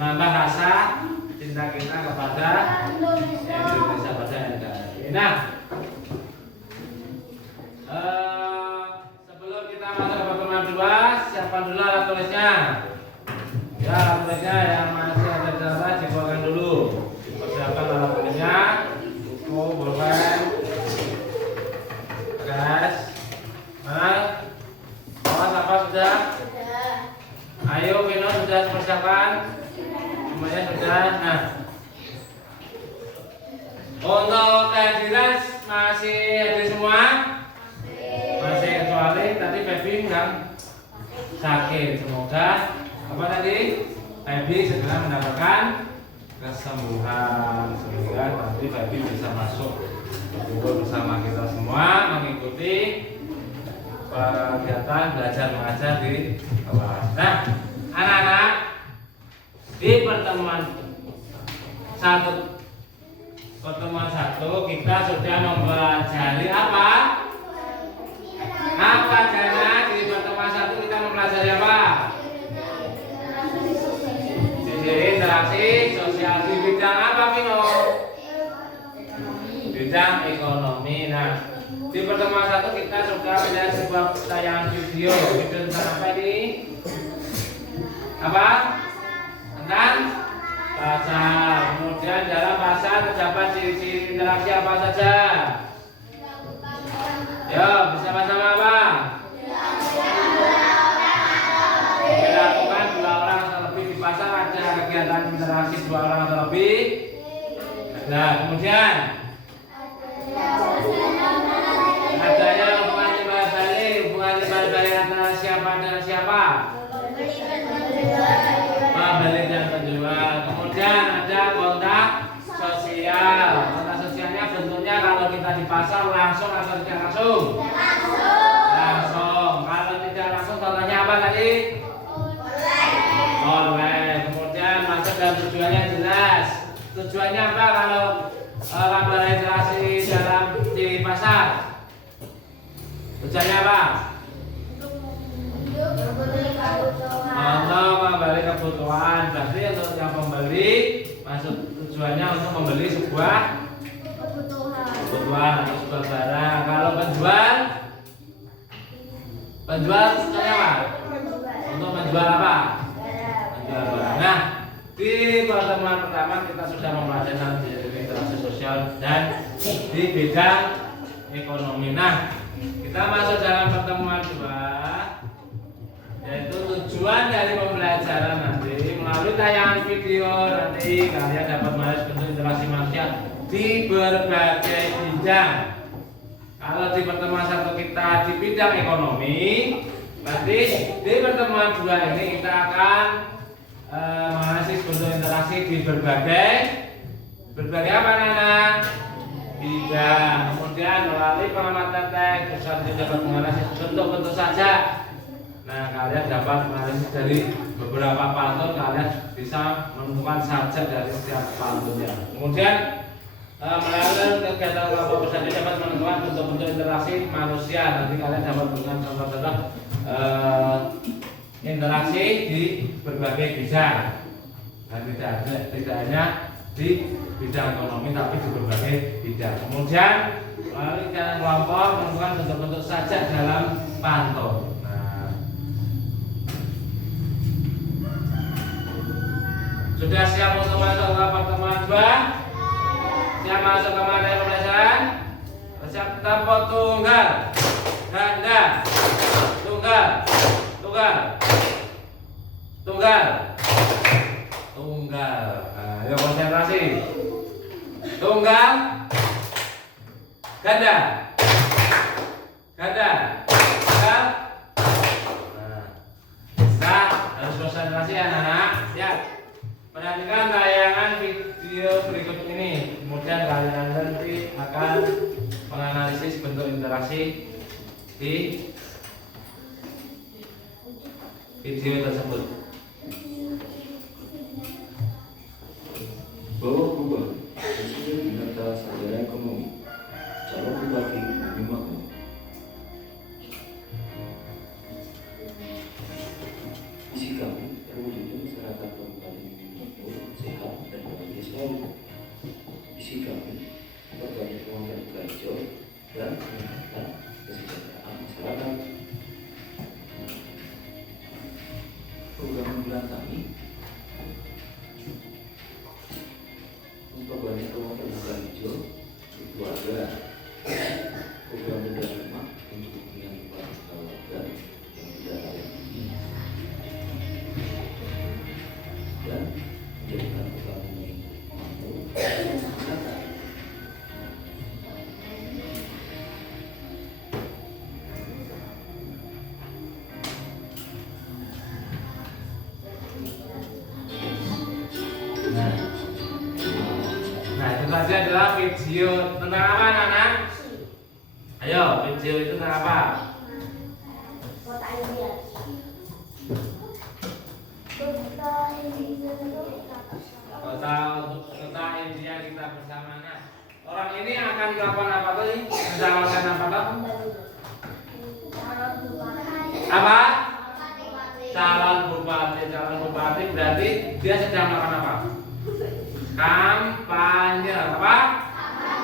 menambah rasa cinta kita kepada Indonesia pada NKRI. Nah, sebelum kita masuk ke pertemuan 2, siapkan dulu alat tulisnya. Ya, alat tulisnya yang masih ada di atas dibuatkan dulu. Persiapkan alat tulisnya, buku, pulpen, gas. Awas apa sudah? Ayo Vino sudah persiapan? Semuanya sudah. Nah, untuk kehadiran masih hadir semua? Masih, kecuali tadi Feby yang sakit. Semoga apa tadi? Feby segera mendapatkan kesembuhan sehingga nanti Feby bisa masuk bersama kita semua mengikuti kegiatan belajar mengajar di kelas. Nah, anak-anak, di pertemuan satu kita sudah mempelajari apa? Apa Jana? Di pertemuan 1 kita mempelajari apa? Sisi interaksi sosial di bidang apa, Vino? Bidang ekonomi. Nah, di pertemuan 1 kita sudah melihat sebuah tayangan video tentang apa ini? Apa? Tentang pasar. Kemudian dalam pasar terdapat ciri-ciri interaksi apa saja? Ya, bersama-sama apa? Dilakukan 2 orang atau lebih di pasar, ada kegiatan interaksi 2 orang atau lebih. Nah, kemudian adanya hubungan timbal balik antara siapa dan siapa? Pembeli dan penjual. Kemudian ada kontak sosial. Kontak sosialnya bentuknya kalau kita di pasar langsung atau tidak langsung? Langsung. Kalau tidak langsung contohnya apa tadi? Oleh. Kemudian masuk dan tujuannya jelas. Tujuannya apa kalau laba interaksi dalam di pasar? Tujuannya apa? Untuk membeli kebutuhan. Berarti untuk yang pembeli maksud tujuannya untuk membeli sebuah kebutuhan atau sebuah barang. Kalau penjual tujuannya apa? Untuk menjual apa? Menjual barang. Nah, di pertemuan pertama kita sudah mempelajari interaksi sosial dan di bidang ekonomi. Nah, kita masuk dalam pertemuan 2, yaitu tujuan dari pembelajaran nanti melalui tayangan video. Nanti kalian dapat melihat bentuk interaksi manusia di berbagai bidang. Kalau di pertemuan 1 kita di bidang ekonomi, nanti di pertemuan 2 ini kita akan menganalisis bentuk interaksi di berbagai apa Nana? Bidang. Kemudian melalui pengamatan teks kita dapat menganalisis bentuk-bentuk saja. Nah, kalian dapat menganalisis dari beberapa pantun, kalian bisa menemukan sajak dari setiap pantunnya. Kemudian melalui kegiatan kelompok bersama dapat menentukan bentuk-bentuk interaksi manusia. Nanti kalian dapat menemukan contoh-contoh interaksi di berbagai bidang. Dan tidak hanya di bidang ekonomi tapi di berbagai bidang. Kemudian melalui kegiatan kelompok menentukan bentuk-bentuk sajak dalam pantun. Sudah siap untuk masuk ke pertemuan 2? Siap masuk ke materi pembelajaran? Siap tempo tunggal, ganda, tunggal, Ayo konsentrasi. Tunggal, ganda, tunggal. Nah, harus konsentrasi anak-anak. Siap. Perhatikan tayangan video berikut ini. Kemudian kalian nanti akan menganalisis bentuk interaksi di video tersebut. Bahwa Kuba sesuai dengan tata sejarah ekonomi, calon bupati lebih makmur. Isi kami terwujudnya masyarakat kabupaten ini visi kami memperbanyak ruang terbuka hijau dan meningkatkan kesejahteraan masyarakat. Program unggulan kami memperbanyak ruang terbuka hijau untuk keluarga. Program bedah rumah untuk hubungan keluarga yang tidak layak tinggi dan menjadikan program ini mampu masyarakat. Nah, itu tadi adalah video tentang apa, anak-anak? Ayo, video itu tentang apa? Kota India kita bersama. Nah, orang ini akan melakukan apa tadi? Mencalonkan apa tadi? Apa? Calon bupati. Calon bupati berarti dia sedang melakukan apa? Kampanye. Apa?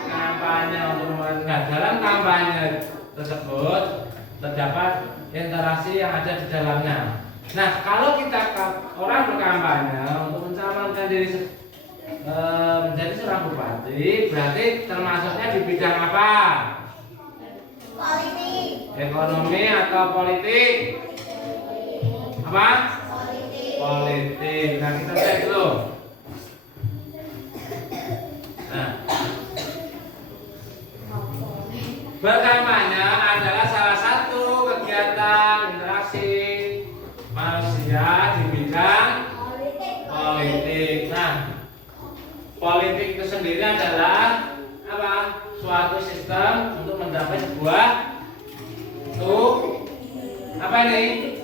Kampanye untuk memenangkan. Dalam kampanye tersebut terdapat interaksi yang ada di dalamnya. Nah, kalau kita orang berkampanye untuk mencalonkan diri menjadi seorang bupati, berarti termasuknya di bidang apa? Politik. Ekonomi atau politik? Apa? Politik. Nah, kita cek dulu. Nah, berkampanye adalah salah satu kegiatan interaksi manusia di bidang politik. Nah, politik itu sendiri adalah apa? Suatu sistem untuk mencapai sebuah apa nih?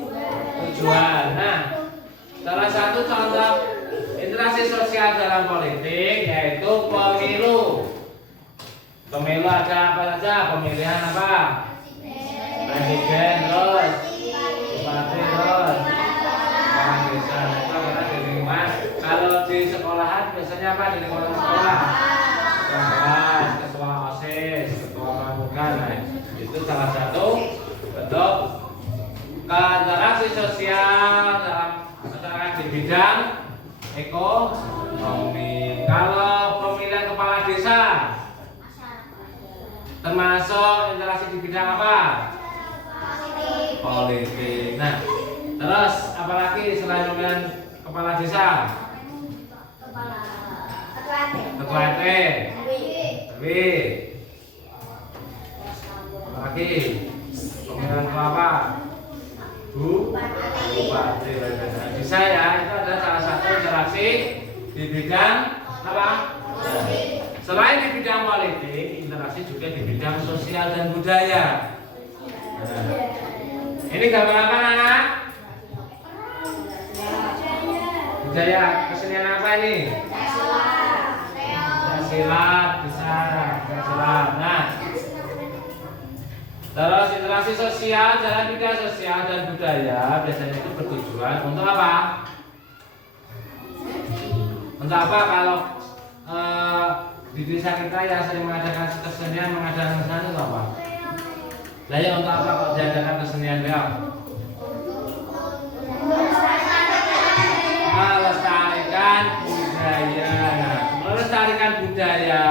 Tujuan. Nah, salah satu contoh interaksi sosial dalam politik yaitu pemilu. Pemilu ada apa saja? Pemilihan apa? Presiden, terus bupati, terus kepala desa. Itu adalah di lingkungan. Kalau di sekolahan biasanya apa di lingkungan sekolah? Ketua kelas, ketua OSIS, ketua pramuka. Nah, itu salah satu bentuk interaksi sosial dalam masyarakat di bidang ekonomi. Kalau pemilihan kepala desa termasuk interaksi di bidang apa? Politik. Nah, terus apalagi selain pemilihan kepala desa? Ketua RT. RW. Apalagi pemilihan ketua apa? Bupati. Bisa ya, itu adalah salah satu interaksi di bidang apa? Selain di bidang politik, interaksi juga di bidang sosial dan budaya. Nah, ini gambar apa, anak? Budaya, kesenian apa ini? Silat, bisa. Silat. Nah, terus interaksi sosial dalam bidang sosial dan budaya biasanya itu bertujuan untuk apa? Untuk apa kalau di desa kita yang sering mengadakan kesenian, mengadakan kesenian itu apa? Lah ya untuk apa kok diadakan kesenian beliau? Melestarikan budaya. Nah, melestarikan budaya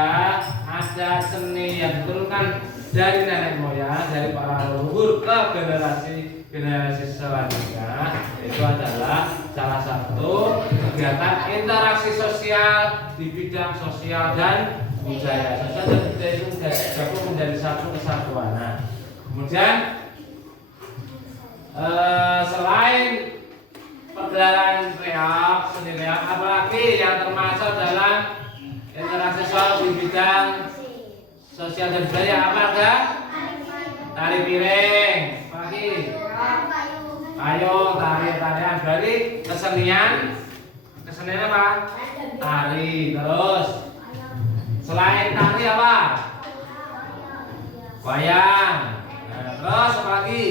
ada seni yang diturunkan dari nenek moyang, dari para leluhur ke generasi selanjutnya. Itu adalah salah satu kegiatan interaksi sosial di bidang sosial dan budaya. Sosial dan budaya itu gabung menjadi satu kesatuan. Nah, kemudian selain pergelaran reok, seni reok, apalagi yang termasuk dalam interaksi sosial di bidang sosial dan budaya apa ada? Tari piring, apalagi payung, tarian, berarti kesenian apa? Tari. Terus selain tari apa? Wayang. Nah, terus apa lagi?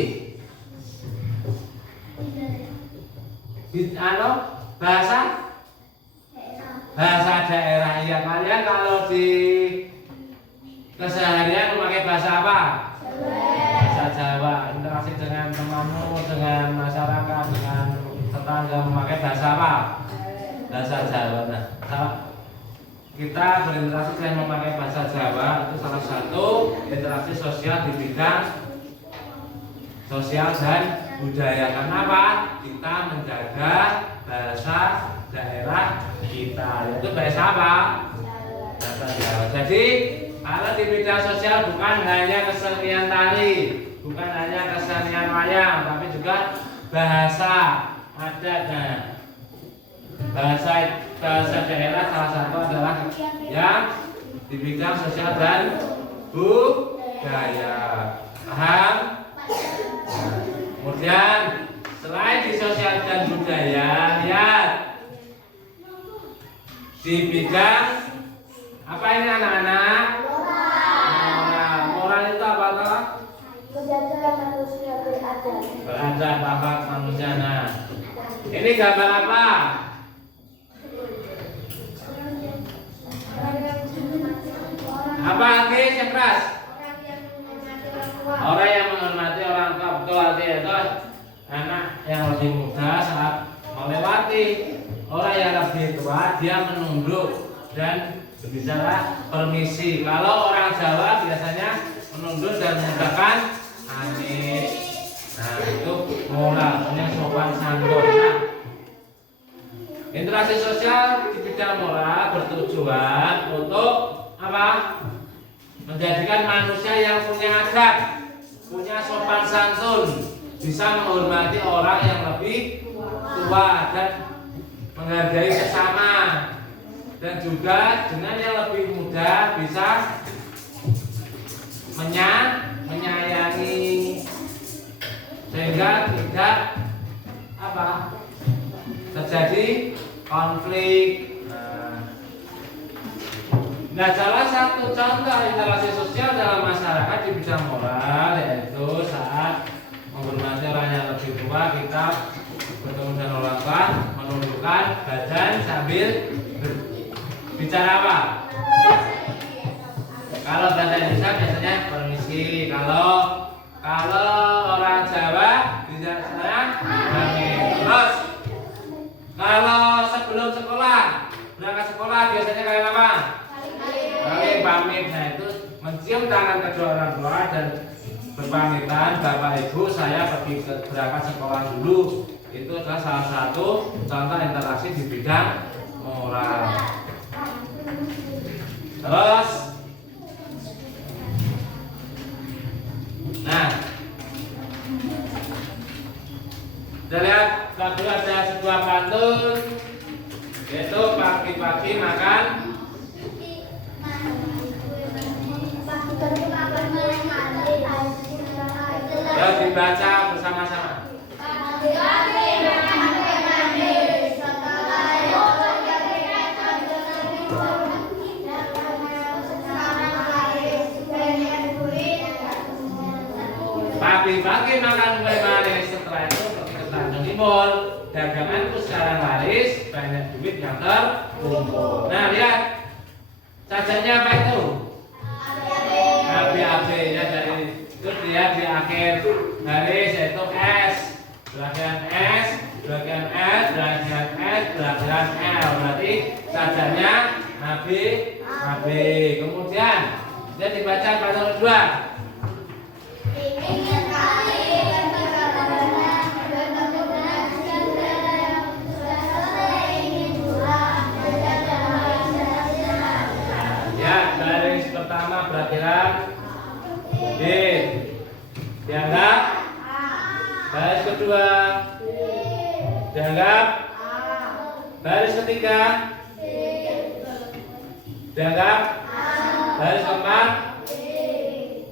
Bahasa Bahasa daerah ya kalian kalau di keseharian memakai bahasa apa? Bahasa Jawa. Interaksi dengan temanmu, dengan masyarakat, dengan tetangga memakai bahasa apa? Bahasa Jawa. Nah, kita berinteraksi dengan memakai bahasa Jawa itu salah satu interaksi sosial di bidang sosial dan budaya. Kenapa? Kita menjaga bahasa daerah kita, yaitu bahasa apa? Bahasa Jawa. Jadi kalau di bidang sosial bukan hanya kesenian tari, bukan hanya kesenian wayang, tapi juga bahasa adat. Nah, bahasa daerah salah satu adalah yang di bidang sosial dan budaya. Paham? Kemudian selain di sosial dan budaya, lihat di bidang apa ini anak-anak? Moral itu apa toh? Menjaga manusia beradab. Beradab akhlak manusia. Nah, ini gambar apa? Apa lagi yang keras? Orang yang menghormati orang tua, betul artinya itu anak yang lebih muda saat melewati orang yang lebih tua dia menunduk dan berbicara permisi. Kalau orang Jawa biasanya menunduk dan mengucapkan amit. Nah itu moralnya sopan santun. Nah, interaksi sosial di bidang moral bertujuan untuk apa? Menjadikan manusia yang punya adab, punya sopan santun, bisa menghormati orang yang lebih tua dan menghargai sesama, dan juga dengan yang lebih muda bisa menyayangi sehingga tidak apa terjadi konflik. Nah, salah satu contoh interaksi sosial dalam masyarakat di bidang moral yaitu saat menghormati orang yang lebih tua, kita bertemu dengan orang tua menundukkan badan sambil bicara apa? Kalau bahasa Indonesia biasanya permisi. Kalau orang Jawa biasanya pamit. Terus kalau sebelum sekolah, berangkat sekolah biasanya kalian apa? Kalian pamit. Nah itu mencium tangan kedua orang tua dan berpamitan, Bapak Ibu saya pergi berangkat sekolah dulu. Itu adalah salah satu contoh interaksi di bidang moral. Terus, nah, kita lihat tadi ada sebuah pantun, yaitu pagi-pagi makan. Ya dibaca bersama-sama. Pagi-pagi makan kue manis, setelah itu pergi ke Tanjung Timur. Daganganku sekarang laris, banyak duit yang terkumpul. Nah lihat, sajaknya apa itu? AB ya, dari itu dia di akhir baris yaitu S, bagian S, bagian S, bagian S, bagian L. Berarti sajaknya AB. Kemudian dia dibaca pasal kedua. Ya, baris pertama berakhiran D. Dianggap baris kedua dianggap baris ketiga dianggap baris keempat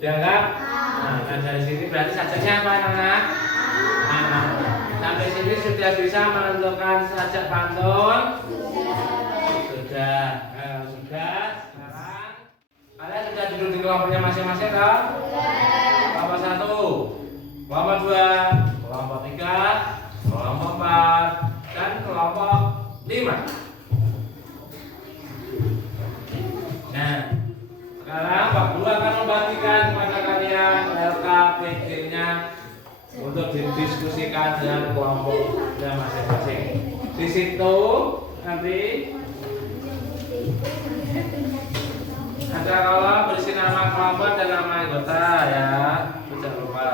dianggap. Nah, dari sini berarti sajaknya apa anak-anak? Sampai sini sudah bisa menentukan sajak pantun? Sudah. Sudah. Sekarang kalian sudah duduk di kelompoknya masing-masing kan? Kelompok 1, kelompok 2, kelompok 3, kelompok 4, dan kelompok 5. untuk didiskusikan dengan kelompoknya masing-masing. Di situ nanti ada kolom berisi nama kelompok dan nama anggota ya, jangan lupa.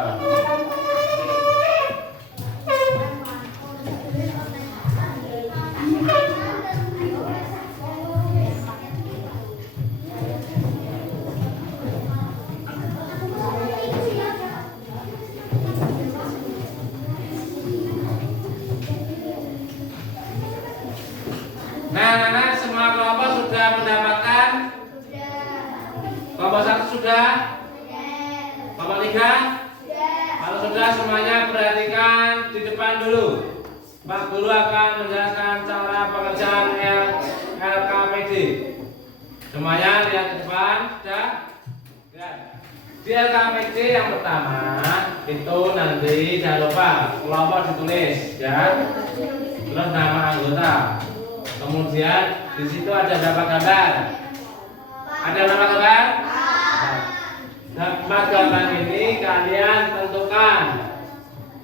Nah, semua kelompok sudah mendapatkan? Kelompok 1 sudah? Kelompok 3? Kalau sudah semuanya perhatikan di depan dulu. Pak Guru akan menjelaskan cara pengerjaan LKPD. Semuanya lihat di depan, sudah? Lihat. Di LKPD yang pertama itu nanti jangan lupa kelompok ditulis ya. Terus nama anggota. Kemudian di situ ada berapa gambar? Ada berapa gambar? Nah, 4 gambar ini kalian tentukan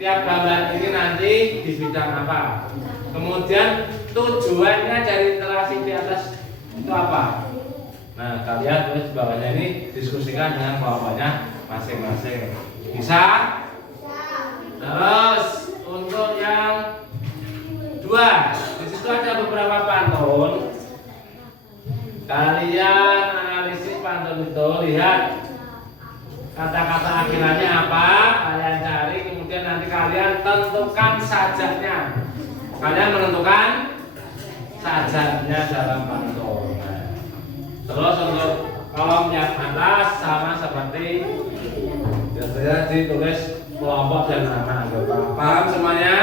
tiap gambar ini nanti di bidang apa. Kemudian tujuannya dari literasi di atas itu apa? Nah, kalian tulis bawahnya ini diskusikan dengan kelompoknya masing-masing. Bisa? Terus untuk yang 2, di situ ada beberapa pantun. Kalian analisis pantun itu, lihat kata-kata akhirannya apa, kalian cari, kemudian nanti kalian tentukan sajaknya. Kalian menentukan sajaknya dalam pantun. Terus untuk kolom yang atas sama seperti biasanya ditulis kelompok dan nama anggota. Paham semuanya?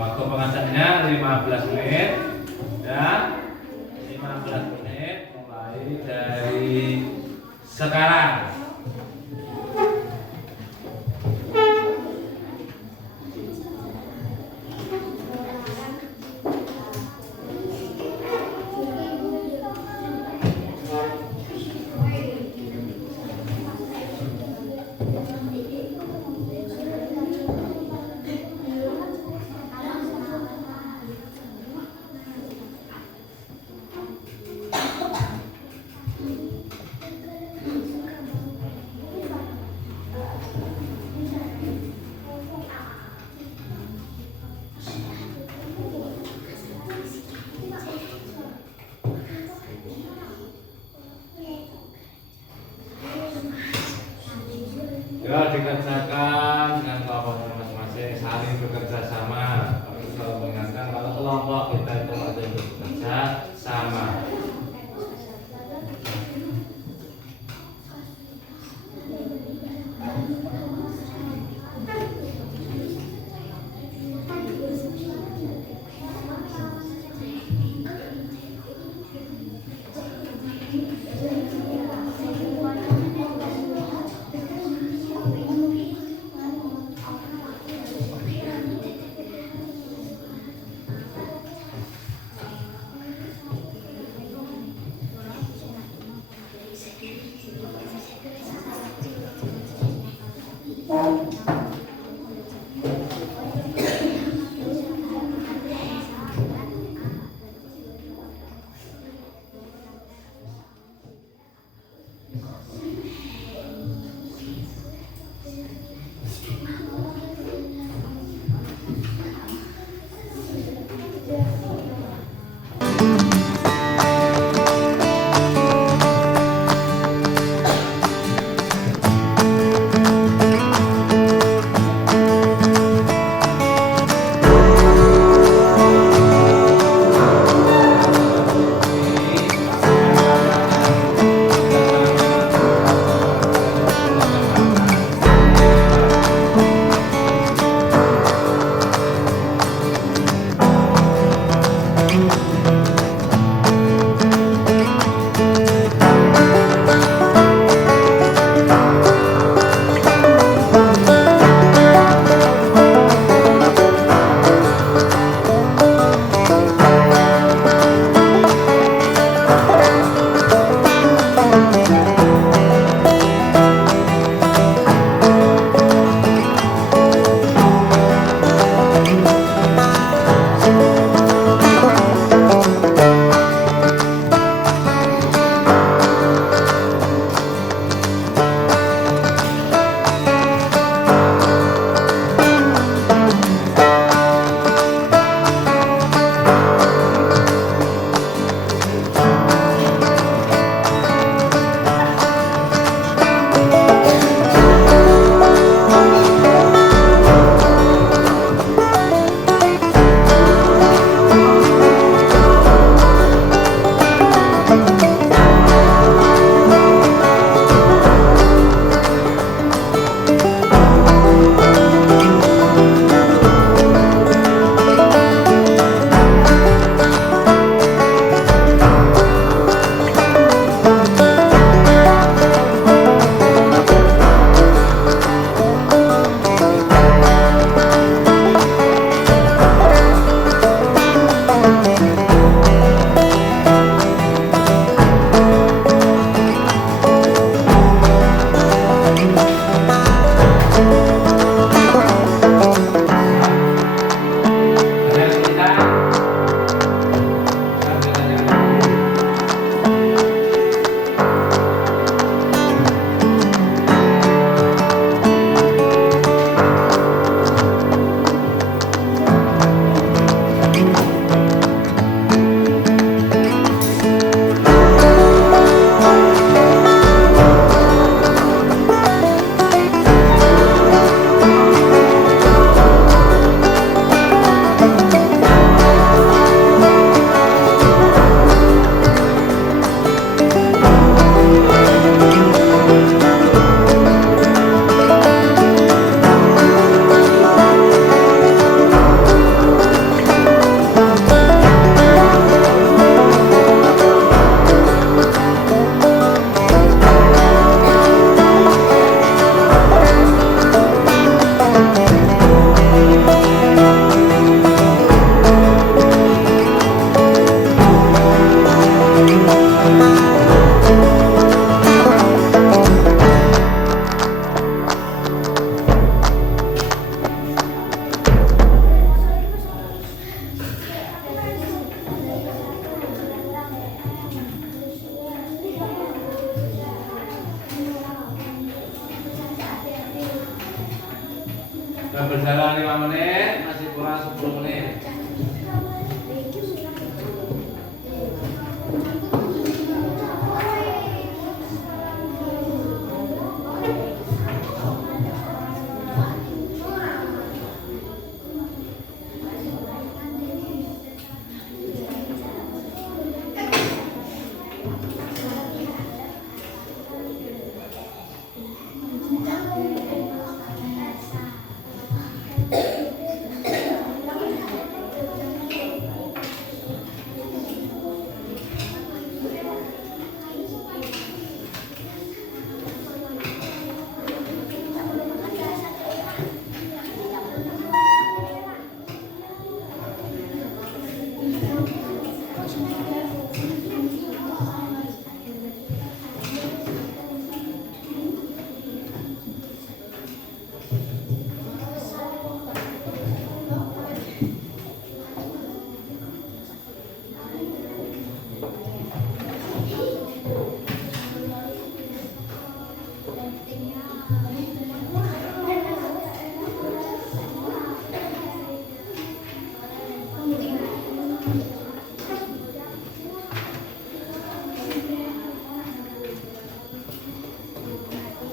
Waktu pengajarnya 15 menit ya, 15 menit mulai dari sekarang. berjalan 5 menit, masih kurang 10 menit.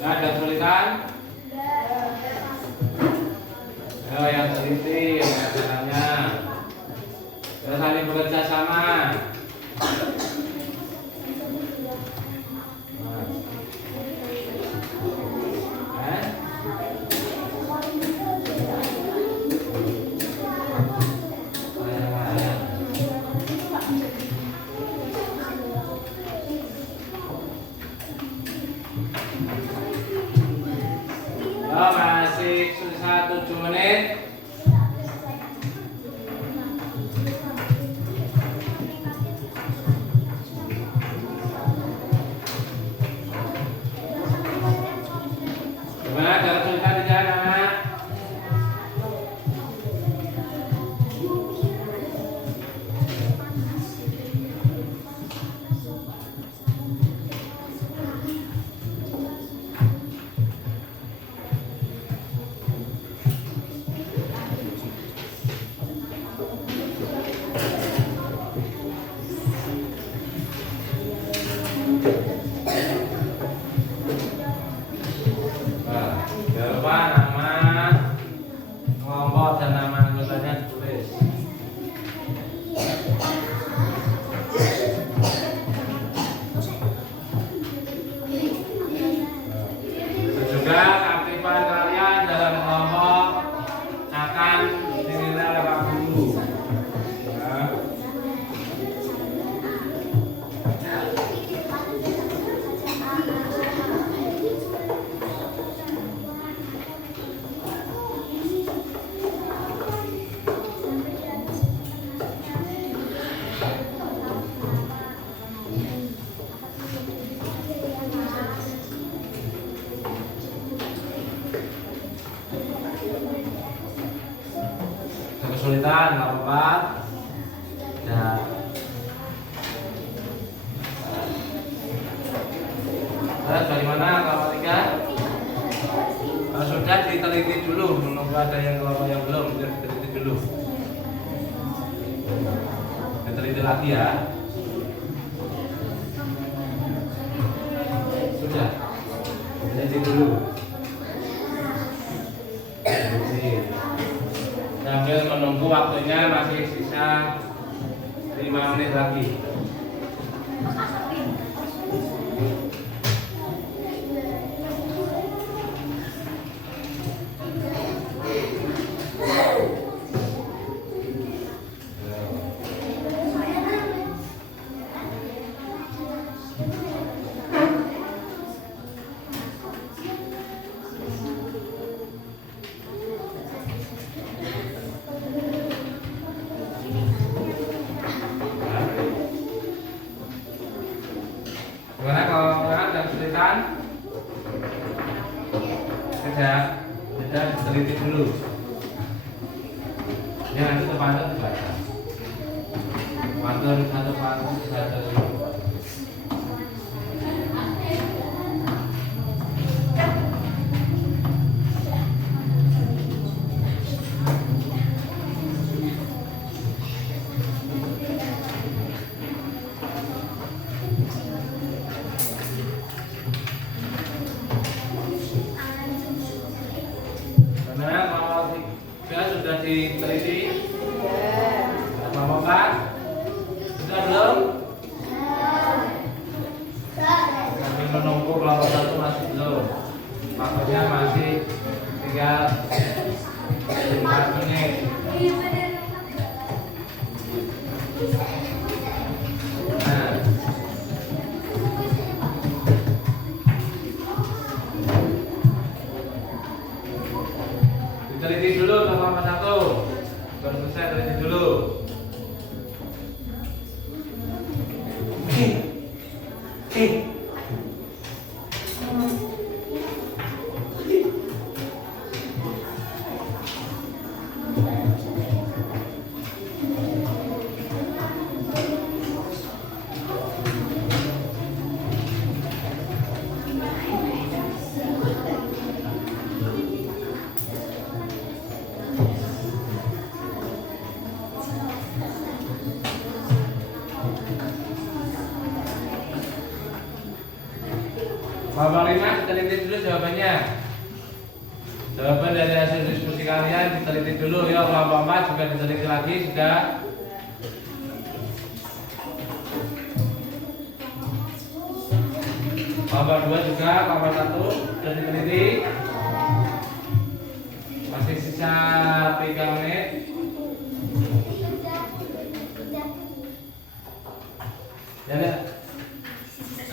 Ada kesulitan? Ayo yang teliti caranya. Terus saling bekerja sama. Oh, masih sisa 7 menit. Gimana cara kesulitan di jalan, anak? Jangan lupa nama kelompok dan nama anggotanya ditulis. Juga keaktifan kalian dalam kelompok akan dinilai lewat guru. Kesulitan nggak apa-apa. Dan terus bagaimana kelompok 3? Kalau sudah diteliti dulu, menunggu ada yang kelompok yang belum, biar diteliti dulu. Diteliti lagi ya. Sudah, diteliti dulu. Sambil menunggu waktunya masih sisa 5 menit lagi. Gimana kalau kalian ada kesulitan? Tidak diteliti dulu. Ya nanti pantun dibaca. Pantun satu pantun dibaca dulu. diteliti? Kelompok 4 sudah belum? Sambil menunggu kelompok 1 masih belum. Waktunya masih tinggal 5 menit. Nah, diteliti dulu kelompok 1. Baru selesai teliti dulu. Kelompok 5 diteliti dulu jawabannya. Jawaban dari hasil diskusi kalian diteliti dulu ya. Kelompok 4 juga diteliti lagi sudah. Kelompok 2 juga, kelompok 1 sudah diteliti. Masih sisa 3 menit. Ya,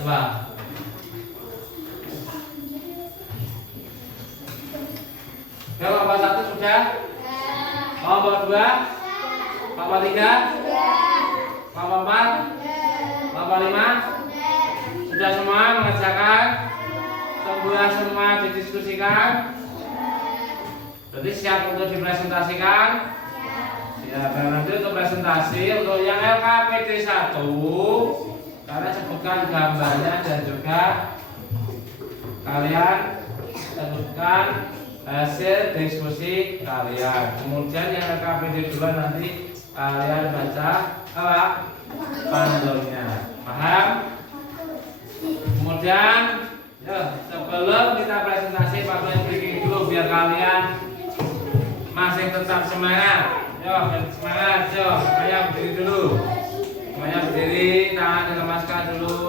apa? Kelompok 1 sudah? Kelompok 2? Kelompok 3? Kelompok 4? Kelompok 5? Sudah semua mengerjakan? Semua didiskusikan? Berarti siap untuk dipresentasikan? Siap. Dan nanti untuk presentasi untuk yang LKPD 1 karena sebutkan gambarnya dan juga kalian sebutkan hasil diskusi kalian. Kemudian yang LKPD 2 nanti kalian baca apa? Panduannya. Paham? Kemudian sebelum kita presentasi Pak Briefing dulu biar kalian masih tetap semangat. Semangat, semuanya berdiri dulu. Semuanya berdiri, tangan dilemaskan dulu.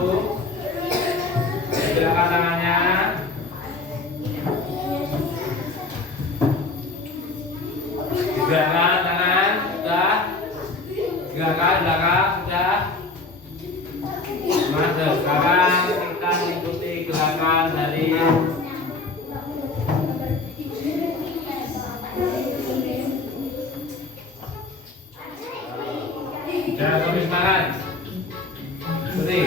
Silakan tangannya. Gerakan tangan sudah, gerakan belakang sudah. Masuk. Sekarang kita mengikuti gerakan dari jangan tulis tangan. Seperti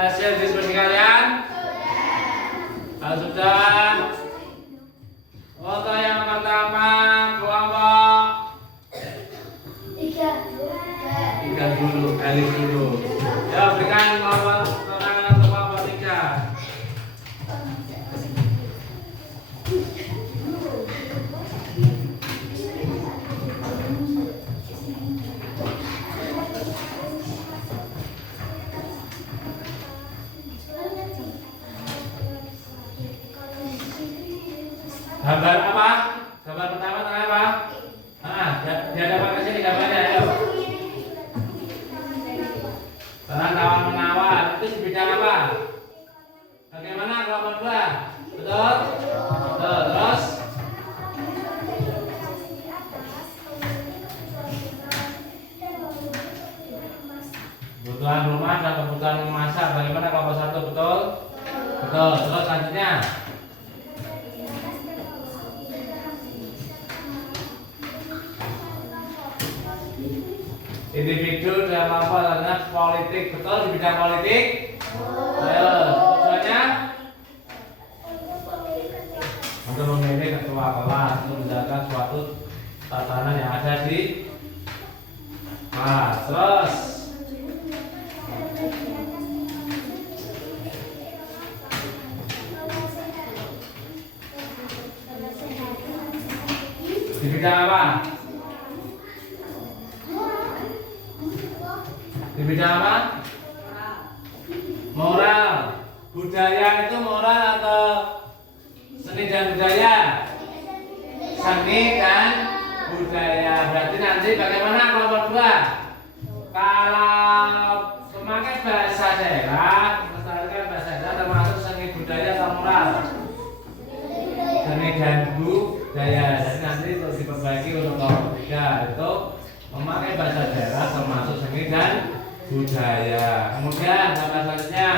hasil diskusi kalian? Kalau sudah, untuk yang pertama kelompok 3 dulu, Alif dulu. Ya, berikan kelompok keterangan untuk kelompok 3. Gambar apa? Gambar pertama tentang apa? Dihadapkan ke sini gambarnya, ayo. Tentang tawar menawar, itu di bidang apa? Bagaimana kelompok 2? Betul? Betul, terus? Kebutuhan rumah dan kebutuhan memasak, bagaimana kelompok 1? Betul? Betul, terus selanjutnya? Individu dalam apa politik, betul di bidang politik? Ayo, tujuannya untuk memilih ketua kelas untuk menjaga suatu tatanan yang ada di kelas. Terus di bidang apa? Di bidang apa? Moral. Budaya itu moral atau seni dan budaya? Seni dan budaya. Berarti nanti bagaimana kelompok 2? Kalau memakai bahasa daerah, melestarikan bahasa daerah termasuk seni budaya atau moral? Seni dan budaya. Jadi nanti untuk diperbaiki untuk kelompok 3 itu memakai bahasa daerah termasuk seni dan budaya. Kemudian gambar selanjutnya.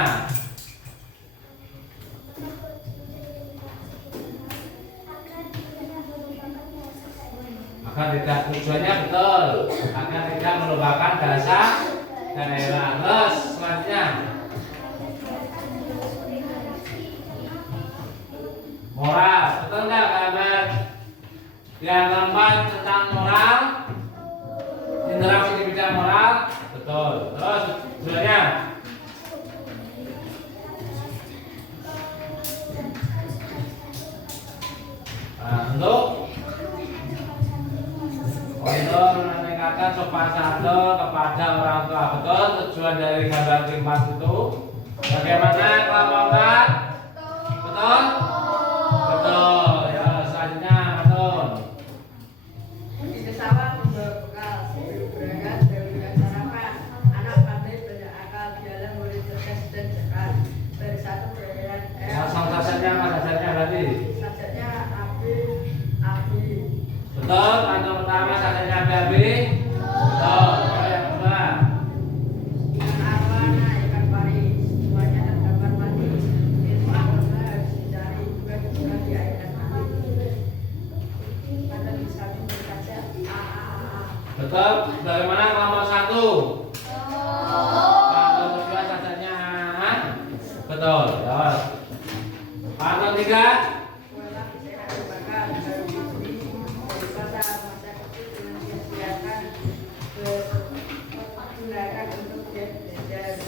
Agar tidak, tujuannya betul, agar tidak melupakan bahasa daerah. Terus selanjutnya. Moral, betul nggak gambar yang keempat tentang moral? Interaksi di bidang moral, betul. Terus tujuannya untuk meningkatkan sopan santun kepada orang tua. Betul tujuan dari gambar keempat itu. Bagaimana kelompok 4? Betul? Betul. Ya, selanjutnya betul. Di sawah membawa bekal, berangkat memberikan sarapan. Anak pandai banyak akal, jalan mulai cerdas dan cepat. Bersatu bereran Sasarannya apa sasarannya berarti? Sasarannya api. Betul. Kantor pertama sasarannya api. Betul. Yang kedua. Arwana ikan pari, semuanya terdapat mati. Itu harus dicari juga di air dan mati. Pada bisa berkaca. Betul. Bagaimana kelompok 1? Kantor kedua sasarannya betul. Ya. Kantor 3. Sekolah sehat dibakar, baru dibeli dari pasar masa kecil dengan disediakan digunakan untuk belajar.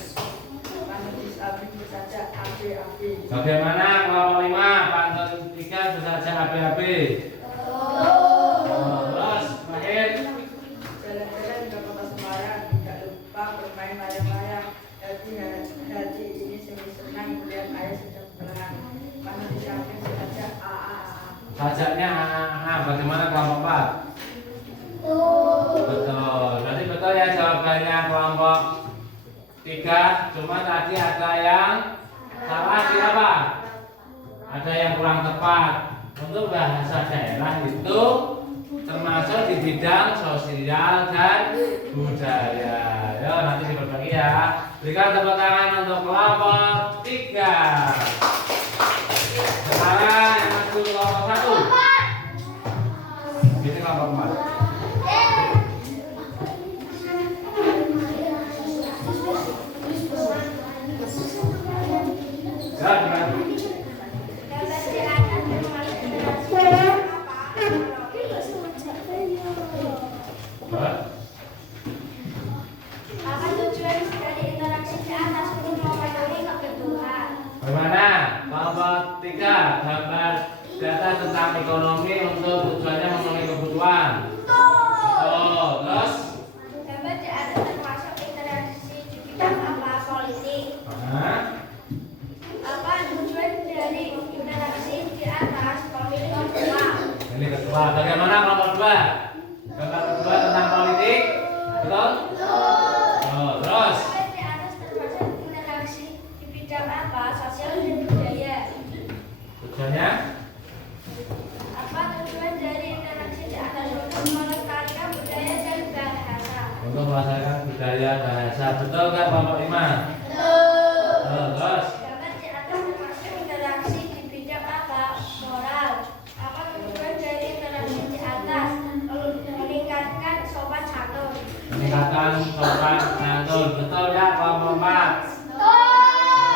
Panulis api bersaja api. Bagaimana kelompok 5? Kantor 3 sasaja api-api. Terus terakhir. Jalan-jalan ke kota Semarang, tidak lupa bermain layang-layang. Hati ini semi senang melihat ayah sedang pulang. Panulis api bersaja Sajaknya bagaimana kelompok 4? Betul. Berarti betul ya jawabannya kelompok 3. Cuma tadi ada yang salah di apa? Ada yang kurang tepat. Untuk bahasa daerah itu termasuk di bidang sosial dan budaya. Ya, nanti diberbagi ya. Berikan tepuk tangan untuk kelompok 3. Sekarang yang maju kelompok 1. Ini kelompok 4. belajar tentang ekonomi untuk tujuannya memenuhi kebutuhan. Betul. Terus? Gambar di atas termasuk interaksi di bidang apa? Politik. Apa tujuan dari interaksi di atas? Pemilik ketua. Ini ketua. Bagaimana nomor 2? Gambar kedua tentang politik. Betul? Oh, terus? Gambar di atas termasuk interaksi di bidang apa? Sosial dan budaya. Tujuannya? Apa tujuan dari interaksi di atas? Untuk melestarikan budaya dan bahasa. Untuk melestarikan budaya bahasa. Betul nggak kelompok 5? Terus? Gambar di atas termasuk interaksi di bidang apa? Moral. Apa tujuan dari interaksi di atas? Meningkatkan sopan santun. Meningkatkan sopan santun. Betul nggak kelompok 4?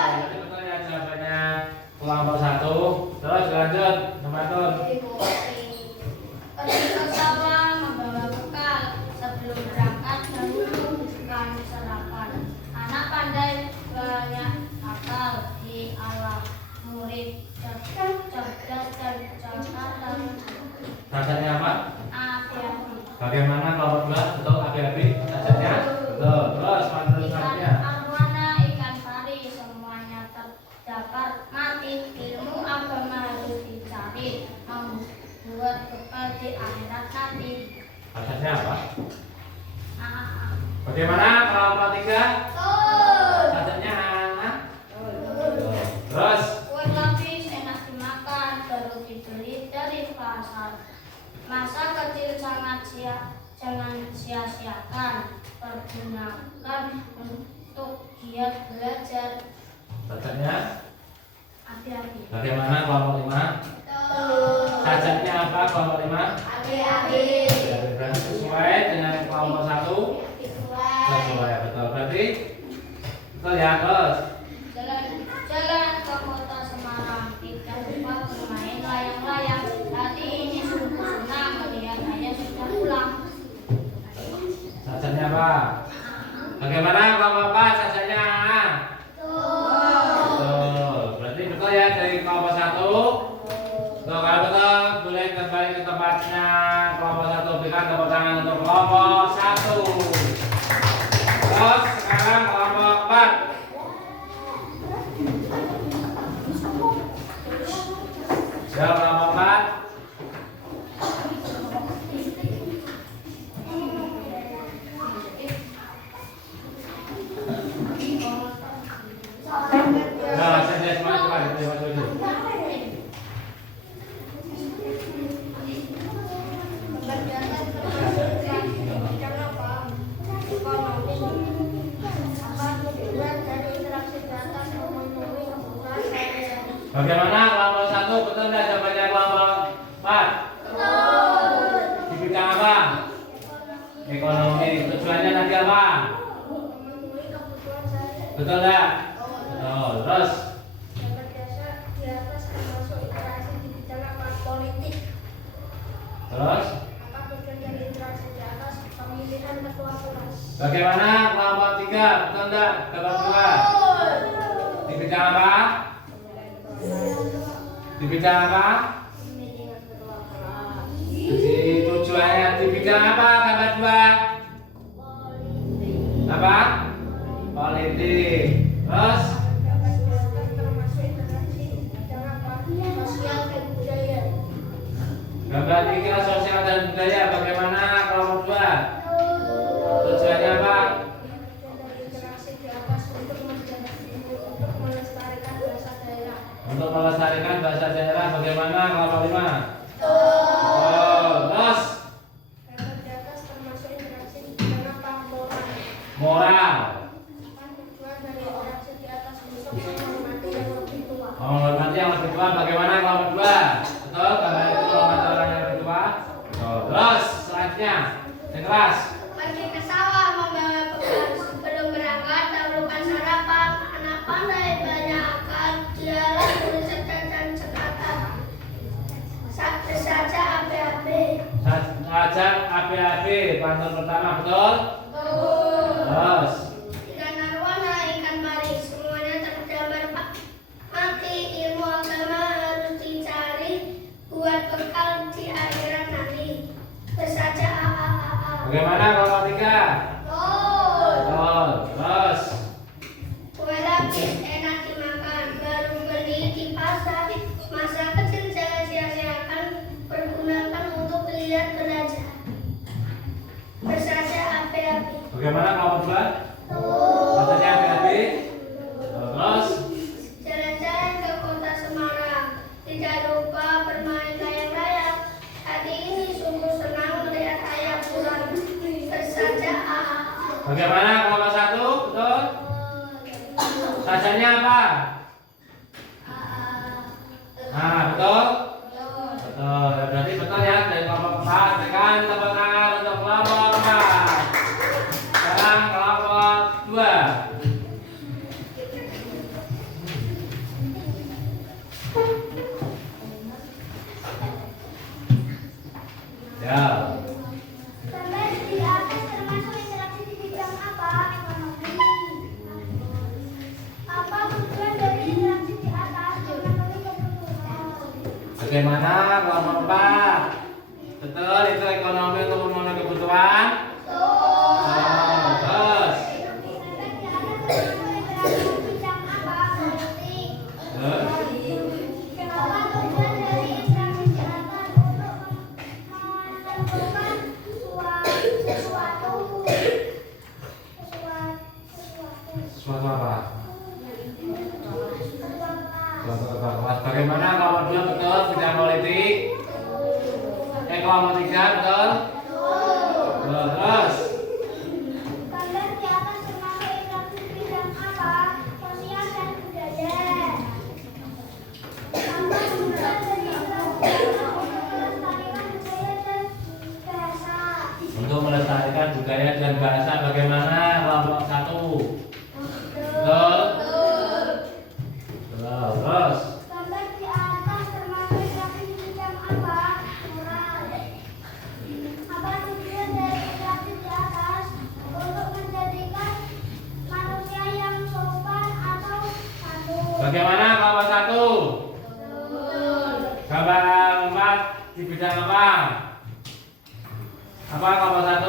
Jadi betul ya jawabannya kelompok 1. Terus lanjut, teman-teman. Pergi ke sawah membawa bekal, sebelum berangkat dahulu bukan sarapan. Anak pandai banyak akal di alam, murid cerdas dan catatan. Sasarannya apa? Hati-hati. Bagaimana kelompok 2? Betul, hati-hati. Sasarannya? Betul. Terus mantul Ikan selanjutnya. arwana, ikan pari, semuanya terdapat mati. Ilmu agama harus dicari, membuat bekal di akhirat nanti. Sasarannya apa? Ah. Bagaimana kelompok 3? Sasarannya A. Terus? Kue lapis enak dimakan, baru dibeli dari pasar. Masa kecil jangan sia-siakan, pergunakan untuk giat belajar. Sasarannya? Hati-hati. Bagaimana kelompok 5? Sasarannya apa kelompok 5? Hati-hati. Berarti sesuai dengan kelompok 1. Sesuai, betul. Berarti betul ya, terus. Jalan ke kota Semarang, tidak lupa bermain layang-layang. Hati ini sungguh senang melihat ayah sudah pulang. Sasarannya apa? Bagaimana kelompok 4? Sasarannya A. Betul. Berarti betul ya dari kelompok 1. Tuh, kalau betul boleh kembali ke tempatnya kelompok 1. Berikan tepuk tangan untuk kelompok 1. Terus sekarang kelompok 4. Ya, kelompok 4. Nah, saya semangat coba kita maju dulu. Bagaimana kelompok 1? Betul nggak jawabannya kelompok 4? Di bidang apa? Ekonomi. Tujuannya nanti apa? Betul nggak? Betul. Terus? Terus? Bagaimana kelompok 3? Betul nggak? Kelompok 2? Di bidang apa? Di bidang apa? Jadi tujuannya di bidang apa? Gambar 2? Apa? Politik. Terus? Gambar 3 sosial dan budaya. Bagaimana kelompok 2? Tujuannya apa? Untuk melestarikan bahasa daerah. Bagaimana kelompok 5? Terus? Moral. Menghormati yang lebih tua. Bagaimana kelompok 2? Betul? Gambar itu menghormati orang yang lebih tua. Terus selanjutnya yang kelas. Pergi ke sawah membawa bekal, sebelum berangkat dahulukan sarapan. Anak pandai banyak akal, dialah guru cerdas dan cekatan. Saja api-api. Saja api-api. Pantun pertama betul? Terus? Ikan arwana, ikan pari, semuanya tergambar mati. Ilmu agama harus dicari, buat Bagaimana kelompok 2? Bahasanya hati-hati. Terus Jalan-jalan ke kota Semarang, tidak lupa bermain layang-layang. Hati ini sungguh senang melihat ayah pulang bersaja. bagaimana kelompok 1? Betul? Bahasanya apa? Nah, betul? Betul. Ya, berarti betul ya dari kelompok 4. Berikan tepuk tangan untuk kelompok 4. Sekarang kelompok 2. Ya. Sampai di atas termasuk interaksi di bidang apa? Ekonomi. Apa tujuan dari interaksi di atas? Memenuhi kebutuhan. Bagaimana kelompok 4? Betul, itu ekonomi untuk memenuhi kebutuhan. Oh, terus. Sampai di atas termasuk interaksi di bidang apa? Politik. Terus. Apa tujuan dari interaksi di atas untuk menentukan sesuatu? Suatu apa? Suatu apa? Bagaimana kelompok 2 betul bidang politik? Kelompok 3 betul? Betul. Terus. Sampai di atas termasuk interaksi di bidang apa? Sosial dan budaya. Apa tujuan dari interaksi di atas untuk melestarikan budaya dan bahasa? Untuk melestarikan budaya dan bahasa, bagaimana kelompok 1? Betul? Betul. Terus. Sampai di atas termasuk interaksi di bidang apa? Moral. Apa tujuan dari interaksi di atas untuk menjadikan manusia yang sopan atau santun? Bagaimana kelompok 1? Gambar 4 di bidang apa? Apa kelompok 1?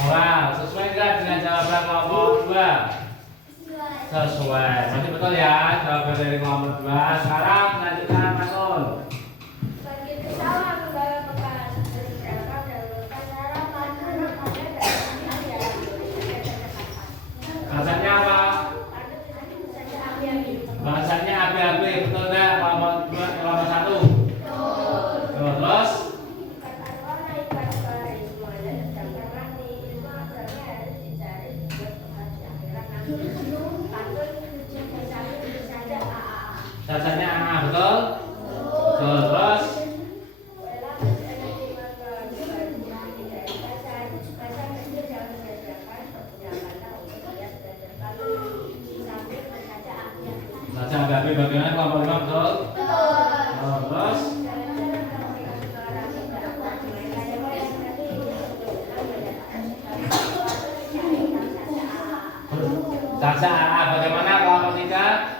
Moral. Sesuai tidak dengan jawaban kelompok 2? Sesuai. Berarti betul ya jawaban dari kelompok 2. Sekarang selanjutnya Mas Ul. Bagi pesawat membawa bekal beberapa dahulukan harapan pada Bahasanya apa? Bahasanya api-api. Betul tidak kelompok 2, kelompok 1? Terus. Bahasanya A, betul? Betul. Terus. Baca api-api bagaimana kelompok 5 betul? Oh, terus. Baca A, bagaimana kelompok 3?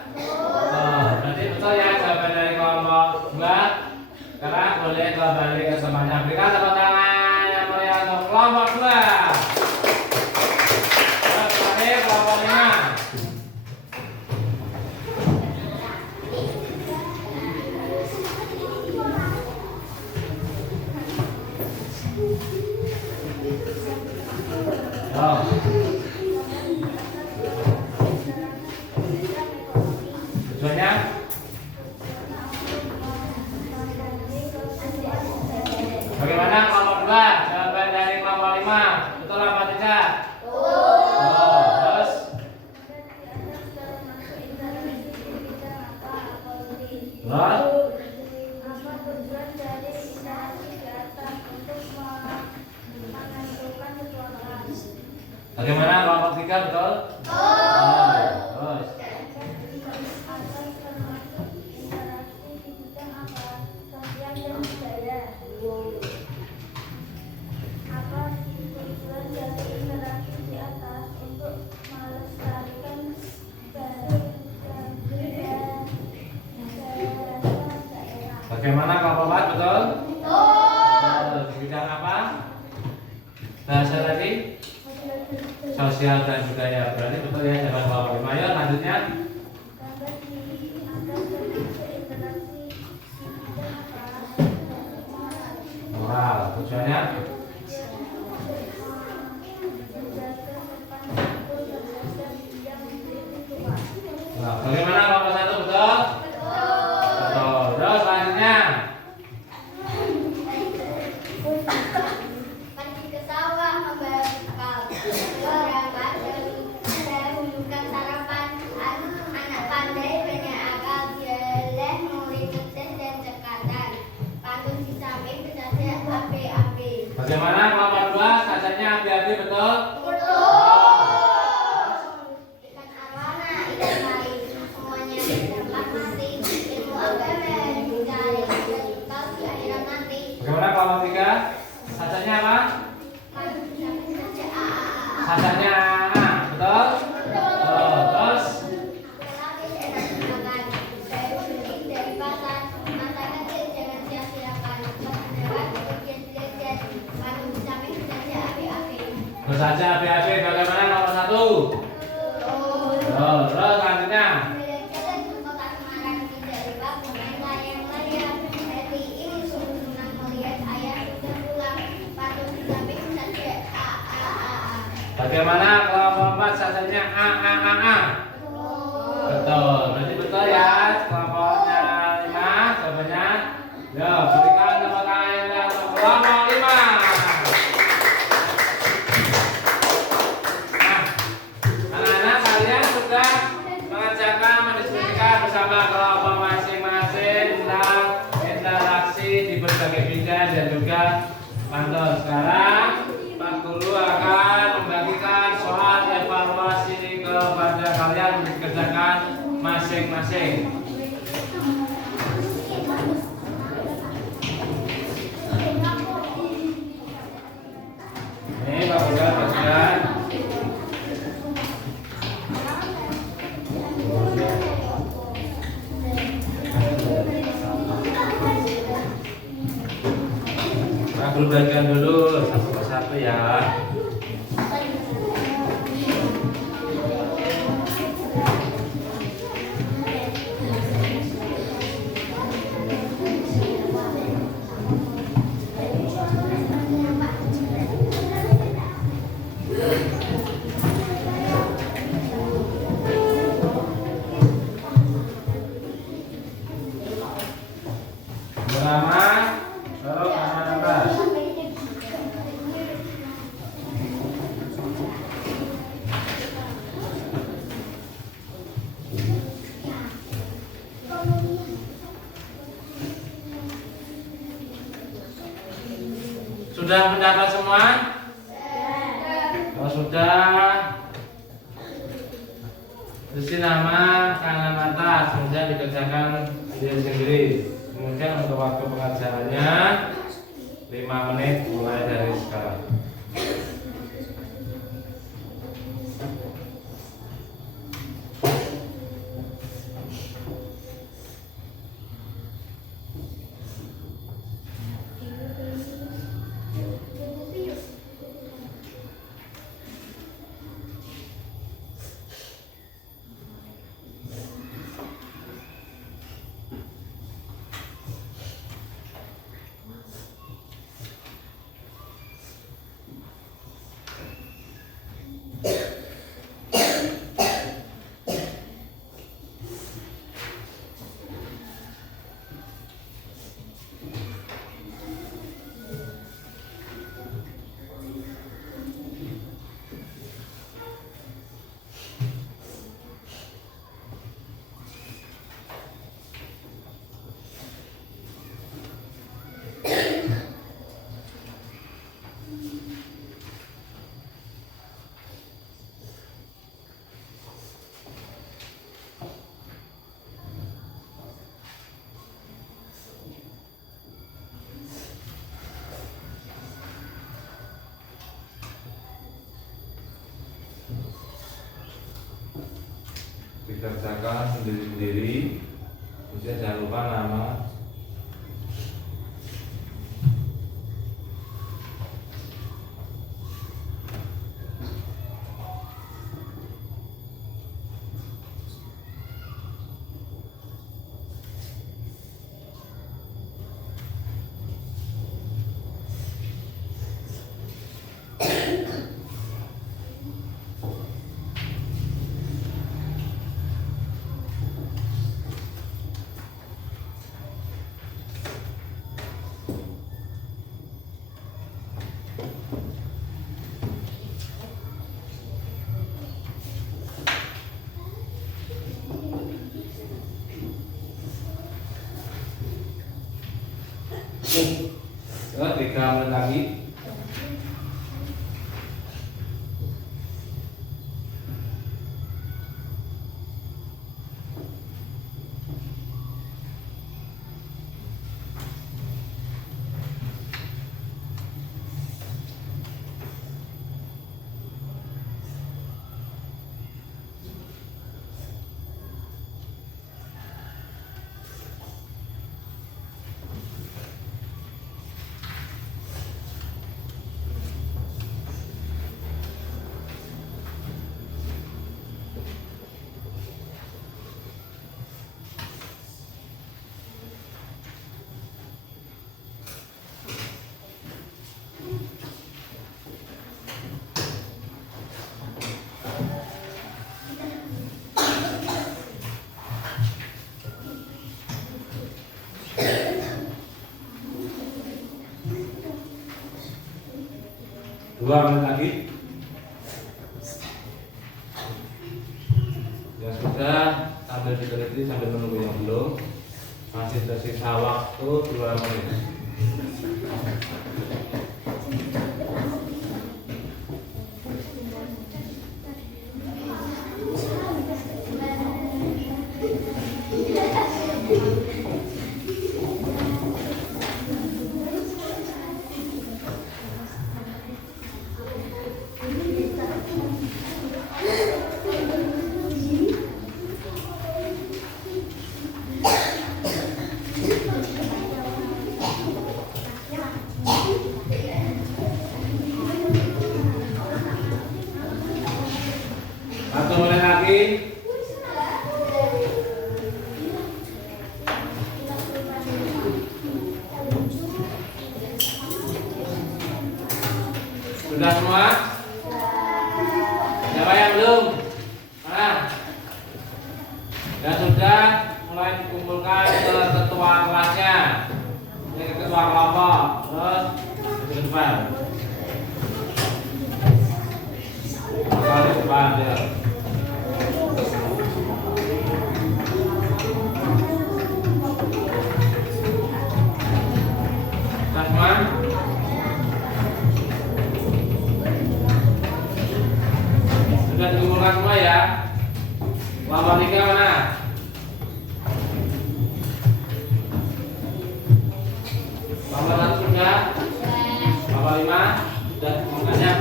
Oh, berarti betul ya jawaban dari kelompok 2. Sekarang boleh kembali ke semuanya. Berikan tepuk tangan yang meriah untuk kelompok 2. Terus terakhir kelompok 5. Oh. Tujuannya? Bagaimana kelompok 2? Jawaban dari kelompok 5. Betul apa tidak? Oh, terus? Terus? Apa tujuan dari interaksi di atas untuk menentukan sesuatu? Bagaimana kelompok 3 betul? Oh, terus? Bagaimana kelompok 4 betul? Di bidang apa? Bahasa tadi? Sosial dan budaya. Berarti betul ya jawaban kelompok 5. Ayo lanjutnya. Moral. Tujuannya? Nah, bagaimana kelompok 1 betul? Betul. Terus selanjutnya. Pergi ke sawah membakar berangkat dahulukan sarapan. Anak pandai banyak akal, jeleh murid cerdas dan cekatan. Pantun di samping saja api-api. Bagaimana kelompok 2? Sajanya api-api betul? Ikan arwana, ikan pari, semuanya dapat mati. Ilmu agama dicari, kekal di akhirat nanti. Bagaimana kelompok 3? Sajanya apa? Pantun di samping saja Sajanya A, betul? Betul. Terus Relatif enak dimakan, saya beli dari pasar. Masa kecil jangan sia-siakan, lewat kemudian belajar. Pantun di samping saja api-api. bersaja api-api. Bagaimana kelompok 1? Betul. Terus selanjutnya. Jalan-jalan ke kota Semarang tidak lupa bermain layang-layang. Happy ini sungguh senang melihat ayah sudah pulang. Pantun di samping saja Bagaimana kelompok 4? Sajanya A, A, A, A. Betul. Berarti betul ya. Kelompoknya 5. Jawabannya. Ya, berikan tepuk tangan yang untuk kelompok 5. Nah, anak-anak kalian sudah mengerjakan mendiskusikan bersama kelompok masing-masing tentang interaksi di berbagai bidang dan juga pantun. Sekarang Pak Guru akan membagikan soal evaluasi kepada kalian untuk dikerjakan masing-masing. Ini Pak Guru bagikan. Pak Guru bagikan dulu satu persatu ya. Pertama, taruh atas. Sudah mendapat semua? Kalau sudah, tulis nama kanan atas, kemudian dikerjakan sendiri-sendiri. Kemudian untuk waktu pengajarannya 5 menit mulai dari sekarang. Dikerjakan sendiri-sendiri. Kemudian jangan lupa nama. So, 3 menit lagi. Dua menit lagi. Ya sudah, sambil diteliti sambil menunggu yang belum. Masih tersisa waktu 2 menit. Satu menit lagi. Sudah semua? Siapa yang belum? Mana? Dan sudah mulai dikumpulkan ke ketua kelasnya, ke ketua kelompok, terus ke depan. Ke depan ya. Tasman. Sudah dikumpulkan semua ya. Kelompok 3 mana? Kelompok 1 sudah. Kelompok 5 sudah dikumpulkannya.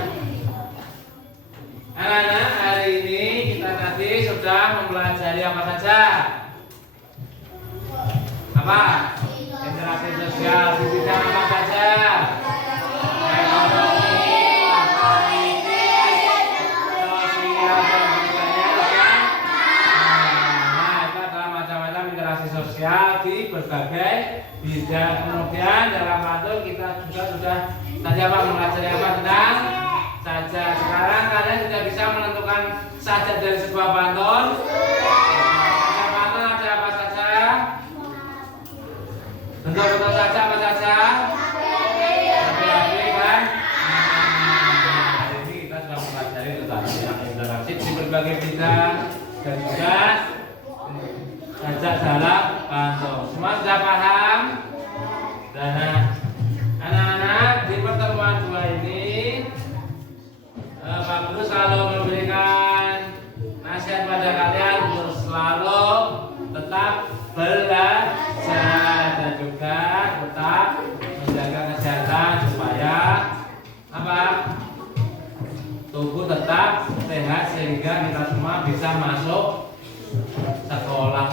Anak-anak, hari ini kita tadi sudah mempelajari apa saja? Apa? Interaksi sosial di bidang apa saja? Ekonomi, politik, sosial, dan budaya. Nah, itu adalah macam-macam interaksi sosial di berbagai bidang. Kemudian dalam pantun kita juga sudah tadi apa mempelajari apa tentang saja. Sekarang kalian sudah bisa menentukan saja dari sebuah pantun. Saja pantun ada apa saja? Bentuk-bentuk saja apa saja? Api-api kan? Hari ini kita sudah mempelajari tentang interaksi di berbagai bidang dan juga saja dalam pantun. Semua sudah paham? Dan anak-anak di pertemuan 2 ini Pak Guru selalu memberikan nasihat pada kalian untuk selalu tetap belajar dan juga tetap menjaga kesehatan supaya apa? Tubuh tetap sehat sehingga kita semua bisa masuk sekolah.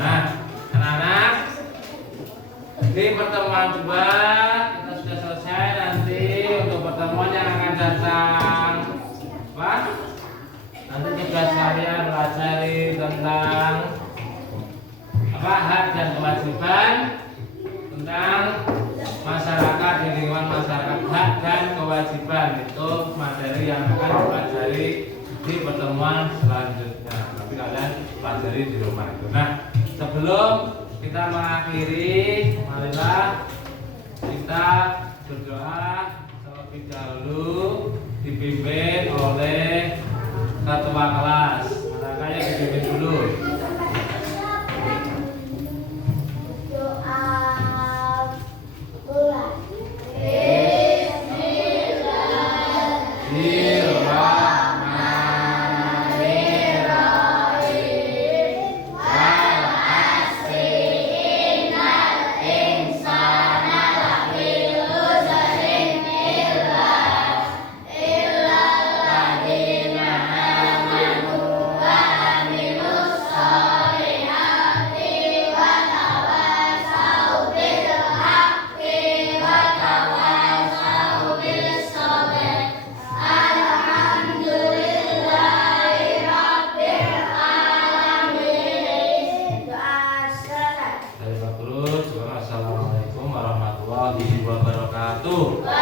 Nah, anak-anak, di pertemuan 2 kita sudah selesai. Nanti untuk pertemuan yang akan datang apa? Nanti tugas kalian pelajari tentang apa? Hak dan kewajiban tentang masyarakat di lingkungan masyarakat. Hak dan kewajiban itu materi yang akan dipelajari di pertemuan selanjutnya. Tapi kalian pelajari di rumah itu. Nah, sebelum kita mengakhiri, marilah kita berdoa terlebih dahulu dipimpin oleh ketua kelas. Mereka yang dipimpin dulu. Doa wabarakatuh.